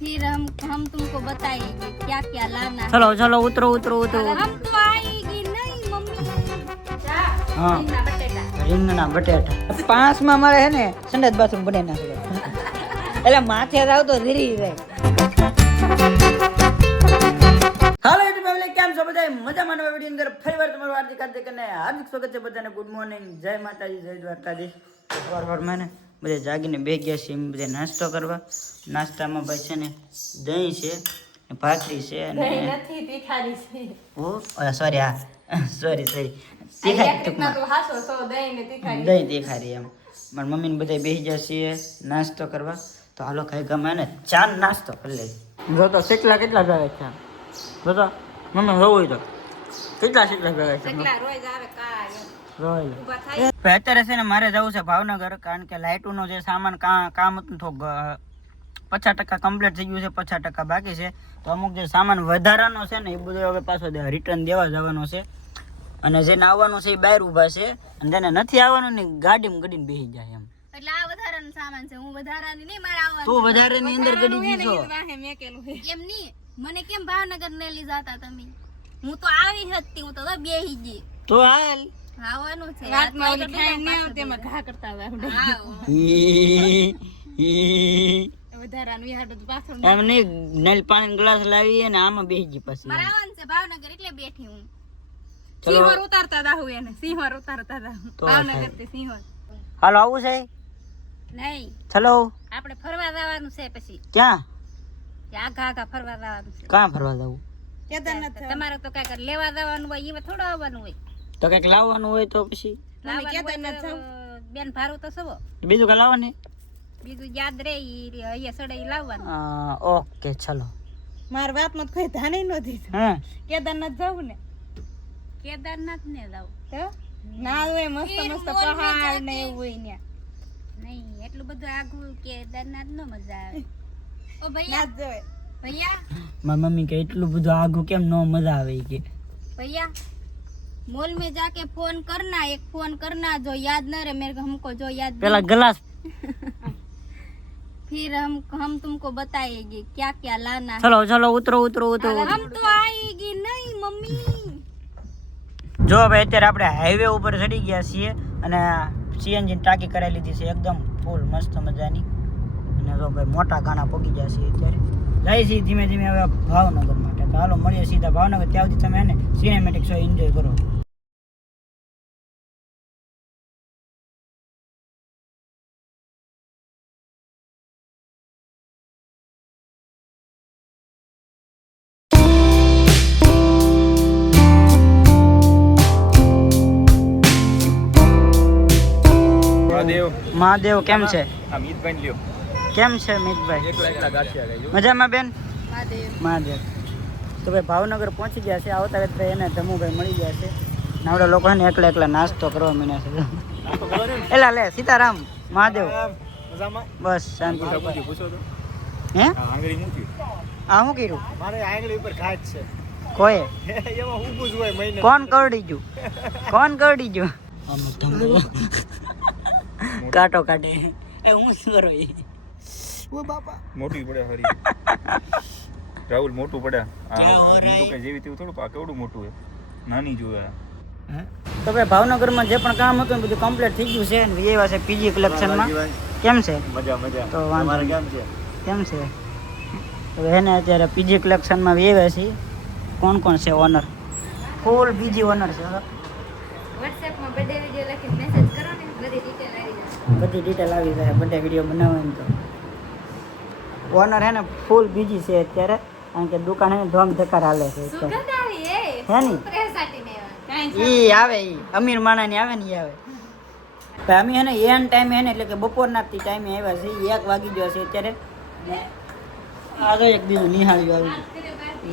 फिर हम तुमको बताएंगे क्या क्या लाना है। चलो चलो उतरो उतरो उतरो हम तो आएगी नहीं मम्मी। हाँ રીંગણા બટેટા 5 માં મારે હે ને સંડાસ બાથરૂમ બનાવી નાખો એટલે માથે જાવ તો ધીરી જાય. હાલો યુટ્યુબ ફેમિલી, કેમ છો બધા? મજામાં? નવા વિડિયો અંદર ફરીવાર તમારું હાર્દિક અને હાર્દિક સ્વાગત છે બધાને. ગુડ મોર્નિંગ, જય માતાજી, જય દ્વારકાધીશ. સવારમાં ને બધે જાગીને બે ગયા છે બધે નાસ્તો કરવા. નાસ્તામાં ભાઈ છે ને દહીં છે, ભાખરી છે અને નથી તીખારી છે. ઓ સોરી, હા સોરી તીખારી ટૂંકમાં દહીં તીખારી એમ. મારી મમ્મીને બધા બેસી ગયા છીએ નાસ્તો કરવા. તો હાલો કઈ ગમે ને ચા નાસ્તો કરી લઈએ. જો તો કેટલા ભાવે છે જો તો મમ્મી જોવું તો કેટલા ભાવે છે અત્યારે છે ને મારે જવું છે ભાવનગર, કારણ કે લાઇટોનો જે સામાન કામ હતું થોડું 50% કમ્પ્લીટ થઈ ગયું છે, 50% બાકી છે. તો અમુક જે સામાન વધારાનો છે ને એ બધું હવે પાછો રિટર્ન દેવા જવાનો છે. અને જેને આવવાનું છે એ બહાર ઊભા છે, અને જેને નથી આવવાનું ને ગાડીમાં ગડીને બેસી જાય એમ. એટલે આ વધારાનું સામાન છે, હું વધારાની નહીં, મારે આવવાનું. તું વધારાની અંદર ગડી ગઈ છો એમ નહીં, મને કેમ ભાવનગર ને લઈ જતા તમે? હું તો આવી હતી, હું તો બેહી ગઈ. તો હાલ આવવાનું છે એમને નલ પાણી ગ્લાસ લાવી અને આમાં બેસી ગઈ પછી. મારે આવવાનું છે ભાવનગર એટલે બેઠી હું. ચલો સિંહર ઉતારતા દાહુ એને, સિંહર ઉતારતા દાહુ ભાવનગર થી સિંહર. હાલો આવું છે નહીં, ચલો આપણે ફરવા જવાનું છે. પછી ક્યાં આઘા ફરવા જવાનું છે. ક્યાં ફરવા જવું? તમારે તો કઈક લેવા જવાનું હોય, એમાં થોડું આવવાનું હોય. તો કઈક લાવવાનું હોય તો પછી બેન ભારું તો સવો બીજું કઈ લાવવાનું? બીજું યાદ રે અહીંયા સડાઈ લાવવાનું. ઓકે ચલો. માર વાત માં કોઈ ધ્યાન નથી. હા કેદારનાથ જવું ને, કેદારનાથ ને જવું તો ના હોય, મસ્ત મસ્ત પહાડ ને એવું હોય ને. નહીં એટલું બધું આઘું કેદારનાથ નો મજા આવે. ઓ ભૈયા ભૈયા મારી મમ્મી કે એટલું બધું આઘું કેમ નો મજા આવે કે भैया मॉल में जाके फोन करना, एक फोन करना जो याद न रहे मेरे को, हमको जो याद पहला ग्लास फिर हम तुमको बताएंगे क्या क्या लाना है। चलो चलो उतरो उतरो उतरो हम तो आएगी नहीं मम्मी. જો હવે અત્યારે આપણે હાઈવે ઉપર ચડી ગયા છીએ અને સીએનજી ની ટાંકી કરાવી લીધી છે એકદમ ફૂલ મસ્ત મજાની. અને જો ભાઈ મોટા ગાણા પગી ગયા છે અત્યારે. જાય છે ધીમે ધીમે હવે ભાવનગર માટે. તો હાલો મળીએ સીધા ભાવનગર. ત્યાં સુધી તમે એને સિનેમેટિક શો એન્જોય કરો. મહાદેવ કેમ છે? કેમ છે મિતભાઈ? મજામાં બેન? મહાદેવ. તો ભાઈ ભાવનગર પહોંચી ગયા છે. આવતા વેત એને ધમુભાઈ મળી ગયા છે. નાવડા લોકો ને એકલા નાસ્તો કરવા મીના છે. એલા લે સીતારામ મહાદેવ. બસ શાંતિ. હે આ શું કર્યું? મારે આંગળી ઉપર ઘાટ છે. કોઈ એમાં ઊભું જ હોય મહિને. કોણ કરડી ગયું? કોણ કરડી ગયું? કાટો કાટે એ હું શું કરો? ઓ બાપા મોટી પડે હરી રાહુલ મોટું પડે. આ હિન્દુ કે જેવી તેવું થોડું કેવડું મોટું હે, નાની જોવે. તો ભાઈ ભાવનગરમાં જે પણ કામ હતું બધું કમ્પ્લીટ થઈ ગયું છે. અને વિજય છે પીજી કલેક્શનમાં. કેમ છે? મજા મજા. તો વાંધો કેમ છે? કેમ છે? તો એને અત્યારે પીજી કલેક્શનમાં વિજય છે. કોણ કોણ છે ઓનર? ફૂલ પીજી ઓનર છે. WhatsApp માં બર્થડે વિડિયો લખીને મેસેજ કરો ને, બધી ડિટેલ આવી જશે. બધી ડિટેલ આવી જાય બર્થડે વિડીયો બનાવવાની. તો ઓનર હે ને ફૂલ બીજી છે અત્યારે, કારણ કે દુકાન હે ને ધોમ ધકાર હાલે છે. સુગંધ આવી હે ની પ્રેસાટીને ઈ આવે, ઈ અમીર માણાની આવે ને ઈ આવે. ભાઈ અમે હે ને એન ટાઈમે હે ને એટલે કે બપોરના ટાઈમે આવ્યા છે. 1 વાગી ગયો છે અત્યારે. આ તો એક બીજું નિહાળ્યું આવી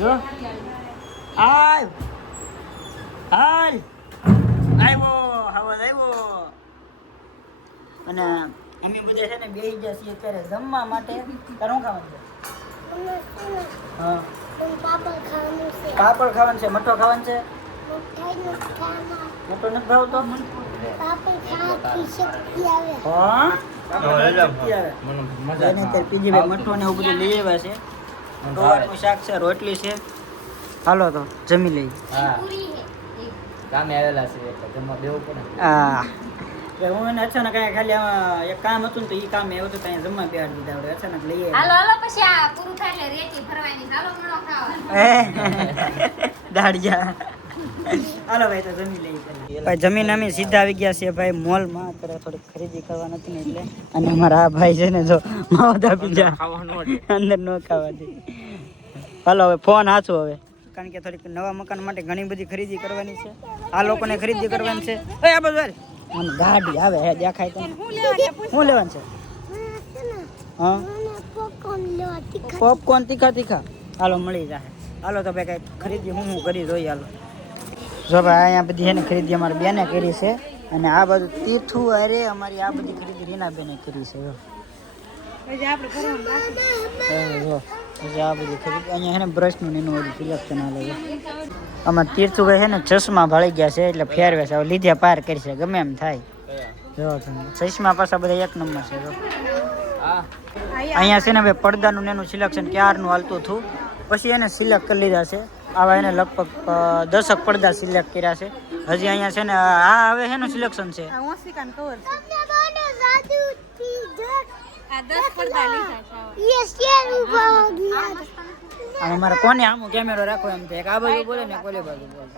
ગયું. જો હાલ હાલ આવ્યો હવા આવ્યો. અને અમે બધા છે ને બેસી ગયા છીએ અત્યારે જમવા માટે. તારે શું ખાવાનું છે? હા પાપડ ખાવાનું છે, મઠો ખાવાનું છે. મઠો નથી ભાવતો? હા પીજી ભાઈ મઠો ને એવું બધું લઈ આવ્યા છે. ગવારનું શાક છે, રોટલી છે. હાલો તો જમી લઈ. કામે આવેલા છે એટલે જમવા દેવું પડે. હા હું એને અચાનક કાંઈ ખાલી આમાં એક કામ હતું ને તો એ કામ આવ્યું હતું ત્યાં જમવા બેહાડી દીધા આપણે અચાનક લઈએ હાલો હાલો પછી આ પૂરું થાય એટલે રેતી ફરવાની હાલો મણો ખાવા દાડિયા. હાલો ભાઈ તો જમી લઈએ પહેલા. ભાઈ જમીન અમે સીધા આવી ગયા છીએ ભાઈ મોલમાં. અત્યારે થોડીક ખરીદી કરવા નથી ને એટલે. અને અમારા આ ભાઈ છે ને જો માવદા પીજા અંદર ન ખાવા દે. હાલો હવે ફોન હાચો હવે, કારણ કે થોડીક નવા મકાન માટે ઘણી બધી ખરીદી કરવાની છે. આ લોકોને ખરીદી કરવાની છે. એ આ બધું આમ ગાડી આવે હે દેખાય તો શું લેવાનું છે? હા પોપકોર્ન તીખા. હાલો મળી જાય. હાલો તો ભાઈ કઈ ખરીદી હું કરી જોઈએ. હાલો જો ભાઈ અહીંયા બધી એને ખરીદી અમારી બેને કરી છે. અને આ બધું તીર્થું અરે અમારી આ બધી ખરીદી રીના બેને કરી છે. જો આ બધી ખરીદી અહીંયા એને બ્રશનું એનું બધું સિલેક્શન આવે છે. આમાં તીર્થુભાઈ છે ને ચશ્મા ભાળી ગયા છે એટલે ફેરવે છે. હવે લીધે પાર કરી છે ગમે એમ થાય. જો તમે ચશ્મા પાછા બધા એક નંબર છે. જો અહીંયા છે ને ભાઈ પડદાનું એનું સિલેક્શન ક્યારનું હાલતું હતું. પછી એને સિલેક્ટ કરી લીધા છે. આવા એને લગભગ 10 પડદા સિલેક્ટ કર્યા છે. હજી અહીંયા છે ને આ હવે એનું સિલેક્શન છે. અને મારે કોને આમ કેમેરો રાખો એમ થાય. આ બાજુ બોલે ને કોલે બાજુ બોલે.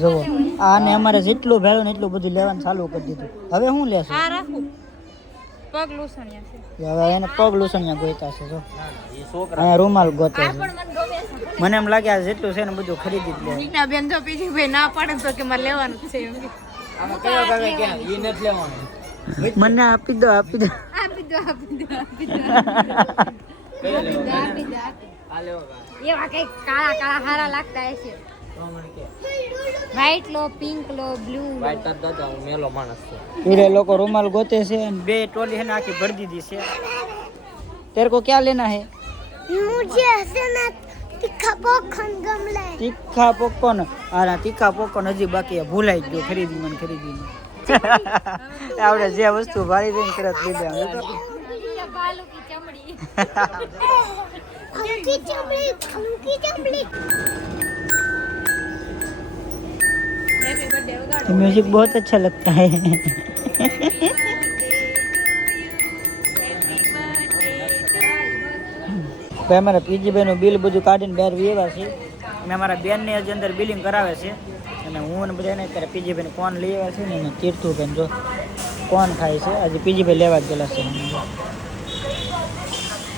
જુઓ આને અમારે જેટલું ભેળું ને એટલું બધું લેવાનું ચાલુ કરી દીધું. હવે શું લેશું? પગ લૂસણિયા છે. હવે એને પગ લૂસણિયા ગોઈતા છે. જો અહીંયા રૂમાલ ગોતે છે. મને એમ લાગે આ જેટલું છે ને બધું ખરીદી જ લે. નીના બેન જો પીજી ભાઈ ના પાડે તો કે મારે લેવાનું છે એમ કે આમાં કયો કાગે કે ઈ નથી લેવાનું. મને આપી દો. આપી દો કયો લેવાનું? આ લેવો કા? એવા કઈ કાળા હારા લાગતા હશે. તો મને કે વ્હાઈટ લો, પિંક લો, બ્લુ. વાઈટ તાર દાદા હું મેલો માણસ છું. ઈરે લોકો રૂમાલ ગોતે છે અને બે ટોલી છે ને આખી ભરી દીધી છે. તેરે કો ક્યાં લેના હે? मुझे हसना तीखा पोखन गमला है। તીખા પોપકોર્ન. હા તીખા પોપકોર્ન હજી બાકી છે. ભૂલાઈ ગયો ખરીદી. આપણે જે વસ્તુ ભારી દઈને તરત લીધા. बालू की चमड़ी खंकी चमड़ी हैप्पी बर्थडे उगाड़ो. म्यूजिक बहुत अच्छा लगता है. ભાઈ અમારા પીજીભાઈનું બિલ બધું કાઢીને બહાર વેવા છે. અને અમારા બેનને હજી અંદર બિલિંગ કરાવે છે. અને હું ને બધા અત્યારે પીજીભાઈને કોણ લઈ આવ્યા છે ને એને તીર્થુભાઈ જો કોણ ખાય છે. આજે પીજીભાઈ લેવા જ ગયેલા છે.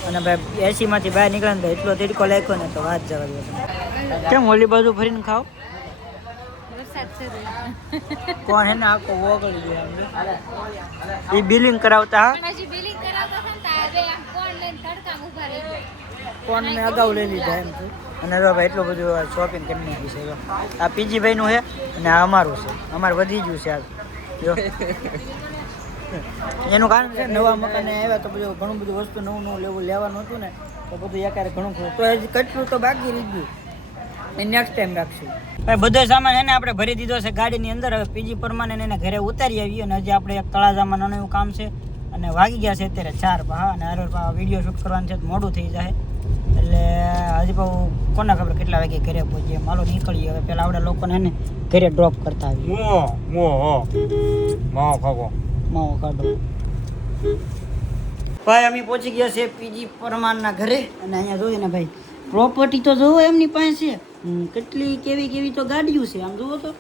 અને ભાઈ એસીમાંથી બહાર નીકળે ને એટલો તડકો લાગ્યો ને તો વાત જવા દે. કેમ ઓલી બાજુ ફરીને ખાવ? વરસાદ શરૂ. કોણ હે ને આખો ઓગળી ગયો એ બિલિંગ કરાવતા. પણ હજી બિલિંગ કરાવતા હતા ને હવે આમ કોણ લઈને તડકામાં ઊભા રહી ગયા. કોણ મેં અગાઉ લઈ લીધા એમ છે. અને જો ભાઈ એટલું બધું શોપિંગ કરી નાખી છે. જો આ પીજીભાઈનું છે અને આ અમારું છે. અમારે વધી ગયું છે. આ જો એનું કારણ છે નવા મકાને આવ્યા તો બધું ઘણું બધું વસ્તુ નવું લેવાનું હતું ને તો બધું એકારે ઘણું તો હજી કેટલું તો બાકી રહી ગયું. એ નેક્સ્ટ ટાઈમ રાખશું. ભાઈ બધો સામાન છે ને આપણે ભરી દીધો છે ગાડીની અંદર. હવે પીજી પરમાને એને ઘરે ઉતારી આવીએ. અને હજી આપણે એક તળાજામાં નાનું એવું કામ છે. અને વાગી ગયા છે અત્યારે 4. હા અને હારો વિડીયો શૂટ કરવાનું છે તો મોડું થઈ જાય. એટલે હજી બહુ કોને ખબર કેટલા વાગે ઘરે પહોંચીએ. માલો નીકળીએ. હવે પેલા આપણે લોકોને એને ઘરે ડ્રોપ કરતા આવીએ. માવો કાઢો. ભાઈ અમે પહોંચી ગયા છે પીજી પરમારના ઘરે. અને અહીંયા જોઈએ ને ભાઈ પ્રોપર્ટી તો જોવો એમની પાસે કેટલી કેવી તો ગાડીઓ છે. આમ જુઓ તો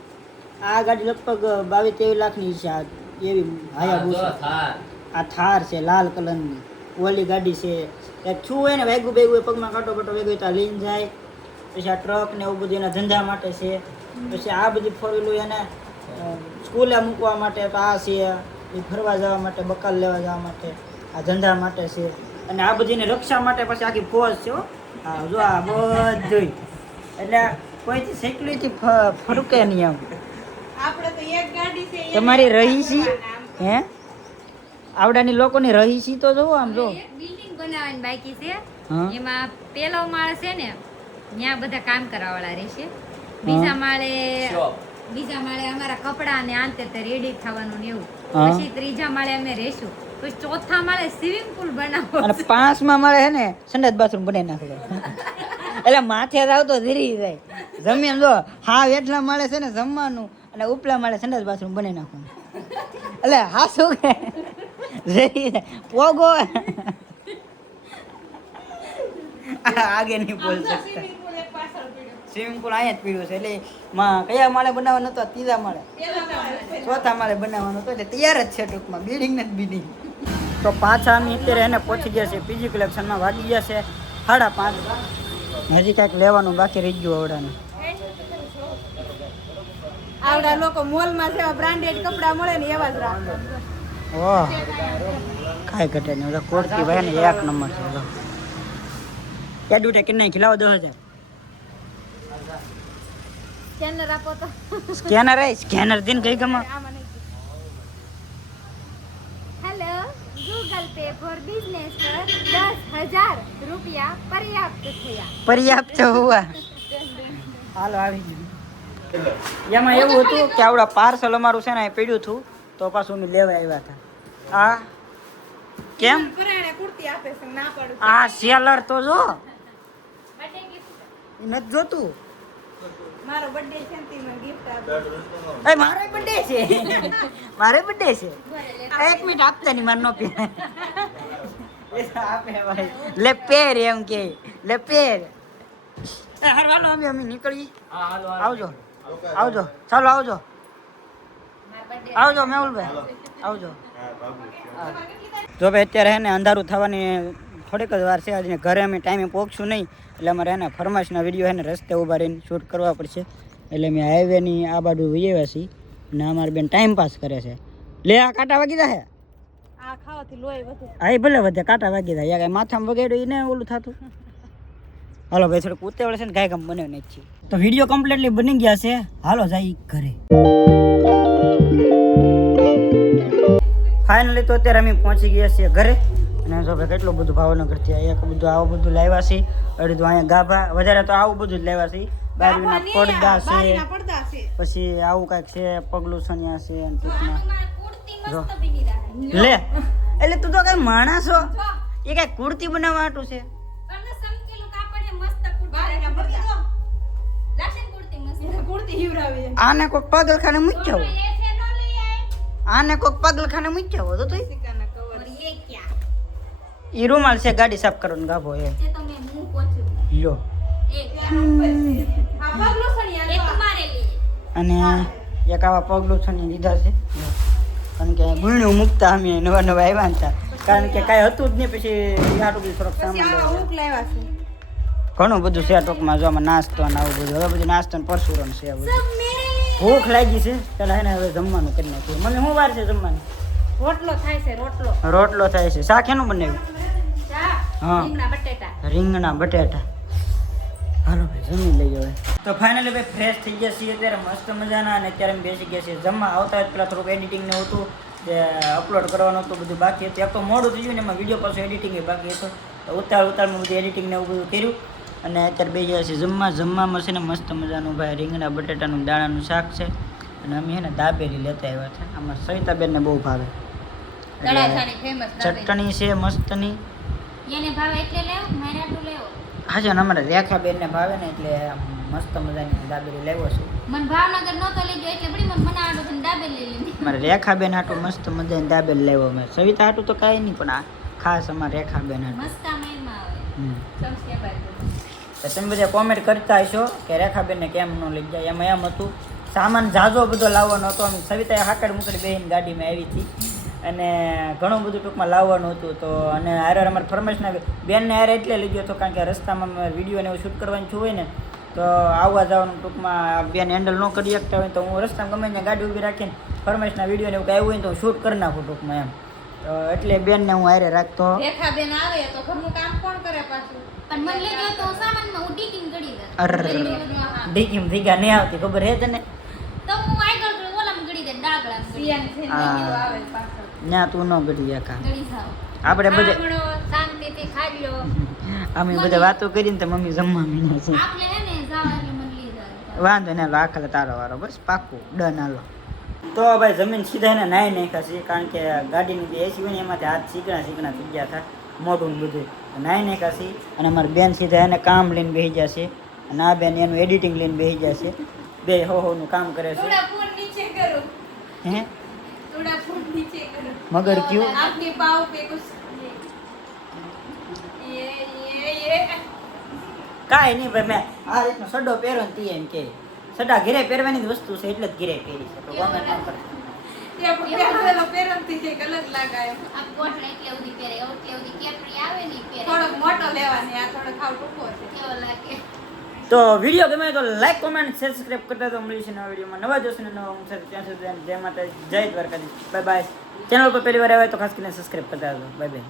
આ ગાડી લગભગ 22-23 લાખની છે. આ એવી હાયાબુસા. આ થાર છે લાલ કલરની. ઓલી ગાડી છે એક છું હોય ને વેગું પગમાં કાંટો વેગું ત્યાં લઈને જાય. પછી આ ટ્રક ને એવું બધું એના ધંધા માટે છે. પછી આ બધી ફોર વ્હીલો એને સ્કૂલે મૂકવા માટે તો આ છે. એ ફરવા જવા માટે, બકાલ લેવા જવા માટે, આ ધંધા માટે છે. અને આ બધીને રક્ષા માટે પછી આખી ફોજ છે. હા જો આ બધું એટલે કોઈથી સેકલીથી ફરકે નહીં. આમ આપણે તો એક ગાડી છે. તમારી રહીશી હે આવડાની લોકોની રહીશી તો જોવો આમ જો. એક બિલ્ડિંગ બનાવવાની બાકી છે. હા. એમાં પેલો માળ છે ને ત્યાં બધા કામ કરવાવાળા રહેશે. બીજા માળે અમારા કપડા ને આંતે રેડી થવાનું ને એવું. હા. પછી ત્રીજા માળે અમે રહેશું. પછી ચોથા માળે સ્વિમિંગ પુલ બનાવો અને 5માં માળે હે ને સંડાસ બાથરૂમ બનાવી નાખો એટલે માથે જાવ તો ધીરી જાય જમીન જો હા એટલા માળે છે ને જમવાનું અને ઉપલા માળે સંડાસ બાથરૂમ બનાવી નાખવાનું એટલે હા શું કે ધીરી જાય પોગો આગે નહીં બોલ શકતા સ્વિમિંગ પુલ અહીંયા જ પીડ્યું છે એટલે માં કયા માળે બનાવવાનો હતો ત્રીજા માળે ચોથા માળે બનાવવાનો હતો એટલે તૈયાર જ છે ટૂંકમાં બિલ્ડિંગ ને જ બિલ્ડિંગ તો પાછા અમે અત્યારે એને પહોંચી ગયા છે પીજી કલેક્શનમાં વાગી ગયા છે 5:30 હજી કાંઈક લેવાનું બાકી રહી ગયું આવડાને આવડા લોકો મોલમાં જેવા બ્રાન્ડેડ કપડા મળે ને એવા જ રાખો ઓહ કાંઈ ઘટે નહીં બધા કોર્ટી ભાઈ ને 1 નંબર છે બધો કેડું ટેકન નહીં ખીલાવો 10,000 સ્કેનર આપો તો સ્કેનર હે સ્કેનર દિન કઈ ગમા hello Google Pay for business પર 10,000 રૂપિયા પર્યાપ્ત થયા પર્યાપ્ત હોવા હાલો આવી ગયું એમાં એવું હતું કે આવડા પાર્સલ અમારું છે ને એ પડ્યું હતું તો પાછું અમે લેવા આવ્યા હતા આ કેમ કુર્તી આપે છે ના પડું આ સેલર તો જો નથી જોતું મારો બર્થડે છે ને તી મને ગિફ્ટ આપો એ મારો બર્થડે છે મારો બર્થડે છે એક મિનિટ આપતા નહીં માર નો પે આપે ભાઈ લે પેર એમ કે લે પેર એ હાલો અમે નીકળી આવજો આવજો ચાલો આવજો આવજો મેહુલભાઈ આવજો જો ભાઈ અત્યારે હે ને અંધારું થવાની થોડીક જ વાર છે આજે ઘરે અમે ટાઈમે પહોંચશું નહીં એટલે અમારે એને ફરમાઈશના વિડીયો હે ને રસ્તે ઊભા રહીને શૂટ કરવા પડશે એટલે અમે હાઈવેની આ બાજુ વહીએ છીએ અને અમારી બેન ટાઈમ પાસ કરે છે લે આ કાંટા વાગી જાય આ ખાવાથી લોહી વધે હા એ ભલે વધે કાંટા વાગી જાય યાર માથામાં વગાડ્યું એને ઓલું થતું હાલો ભાઈ થોડુંક ઉતાવળ છે ને કાંઈ કામ બનાવી નાખીએ તો વિડીયો કમ્પ્લીટલી બની ગયા છે હાલો જાય ઘરે ફાઇનલી તો અત્યારે અમે પહોંચી ગયા છીએ ઘરે અને જો ભાઈ કેટલું બધું ભાવનગરથી એક બધું આવું બધું લાવ્યા છે અડધું અહીંયા ગાભા વધારે તો આવું બધું જ લાવ્યા છે બારીના પડદા છે પછી આવું કાંઈક છે પગલું સનિયા છે અને ટૂંકમાં જો લે એટલે તું તો કઈ માણસ છો એ કઈ કુર્તી બનાવવા હાટું છે આને કોઈક પગલખાને મૂક્યો આને કોઈક પગલખાને મૂક્યો તો ઈ રૂમાલ છે ગાડી સાફ કરવાનો ગાભો એ લ્યો અને એક આવા પગલું છણી લીધા છે કારણ કે ગુણ્યું મૂકતા અમે નવા નવા આવ્યા હતા કારણ કે કાંઈ હતું જ નહીં પછી આટલું બધું થોડોક સામાન લાવ્યા છે ઘણું બધું છે ટૂંકમાં જો આમાં નાસ્તો ને આવું બધું હવે બધું નાસ્તો ને પરસુરણ છે આ બધું ભૂખ લાગી છે પેલા એને હવે જમવાનું કરી નાખ્યું મને શું વાર છે જમવાનું રોટલો થાય છે રોટલો થાય છે શાક એનું બનાવ્યું હા રીંગણા બટેટા હાલો ભાઈ જમી લઈએ હવે તો ફાઇનલી ભાઈ ફ્રેશ થઈ ગયા છીએ અત્યારે મસ્ત મજાના અને અત્યારે અમે બેસી ગયા છીએ જમવા આવતા જ પેલા થોડુંક એડિટિંગ ને હતું જે અપલોડ કરવાનું હતું બધું બાકી હતું એક તો મોડું થઈ ગયું ને એમાં વિડીયો પાછું એડિટિંગ એ બાકી હતું તો ઉતારમાં બધું એડિટિંગ ને એવું બધું કર્યું અને અત્યારે બે ગયા છીએ જમવામાં છે ને મસ્ત મજાનું ભાઈ રીંગણા બટેટાનું દાણાનું શાક છે અને અમે છે ને દાબેલી લેતા આવ્યા છે આમાં સવિતાબેનને બહુ ભાવે ચટણી છે મસ્તની હા છે ને અમારે રેખાબેનને ભાવે ને એટલે મસ્ત મજાની દાબેલી લેવો છું મારે રેખાબેન હાટું મસ્ત મજાની દાબેલી લેવો મેં સવિતા હાટું તો કાંઈ નહીં પણ આ ખાસ અમારે રેખાબેન હાટું તમે બધા કોમેન્ટ કરતા હશો કે રેખાબેનને કેમ ન લઈ જાય એમાં એમ હતું સામાન ઝાઝો બધો લાવવાનો હતો અમે સવિતાએ હાકડ મુકડી બેહીને ગાડીમાં આવી હતી અને ઘણું બધું ટૂંકમાં લાવવાનું હતું તો અને હારે અમારે ફરમાઈશના બેનને હારે એટલે લઈ ગયો હતો કારણ કે રસ્તામાં વિડીયોને એવું શૂટ કરવાનું છું હોય ને તો આવવા જવાનું ટૂંકમાં બેન હેન્ડલ ન કરી શકતા હોય તો હું રસ્તામાં ગમે ત્યાં ગાડી ઊભી રાખીને ફરમાઈશના વિડીયોને એવું કાંઈ હોય ને તો હું શૂટ કરી નાખું ટૂંકમાં એમ તો એટલે બેનને હું હારે રાખતો ડીકીમ ધીગા નહીં આવતી ખબર હે તને ના તું ન ગળી કા આપણે બધે અમે બધા વાતો કરીને તો મમ્મી જમવા મીના છે વાંધો ને આખલે તારો વારો બસ પાકું ડન હાલો તો ભાઈ જમીન સીધા એને નાહી નાખ્યા છે, કારણ કે ગાડીની જે એસી હોય ને એમાંથી હાથ ચીકણા થઈ ગયા હતા, મોઢું ને બધું નાહી નાખ્યા છે. અને અમારી બેન સીધા એને કામ લઈને બેસી ગયા છે, અને આ બેન એનું એડિટિંગ લઈને બેસી ગયા છે. બે નું કામ કરે છે. થોડા ફોન નીચે કરો, હે થોડા ફોન નીચે કરો. મગર ક્યું आपके पाँव पे कुछ ये કાંઈ નહીં ભાઈ, મેં આ રીતનો સડો પહેરો ને તી એમ કે સડા ઘેરે પહેરવાની જ વસ્તુ છે એટલે જ ઘેરે પહેરી છે. તો ગમે તેમ કરે. ये पहले पेरमती के गलत लगायो. આ કોટને એટલે ઉધી પહેરે એટલે ઉધી કેપરી આવે ને ઈ પહેરે થોડો મોટો લેવાની, આ થોડો ખાવ ટૂંકો છે. કેવો લાગે તો વિડીયો ગમે તો લાઈક કોમેન્ટ શેર સબસ્ક્રાઇબ કરતા તો મળીશું નવા વિડીયોમાં. નવા જોશે ને નવા હું સર ત્યાં સુધી જય માતા જય દ્વારકાધીશ. Bye bye. ચેનલ પર પહેલી વાર આવ્યા તો ખાસ કરીને સબસ્ક્રાઇબ કરતા હતો. Bye bye.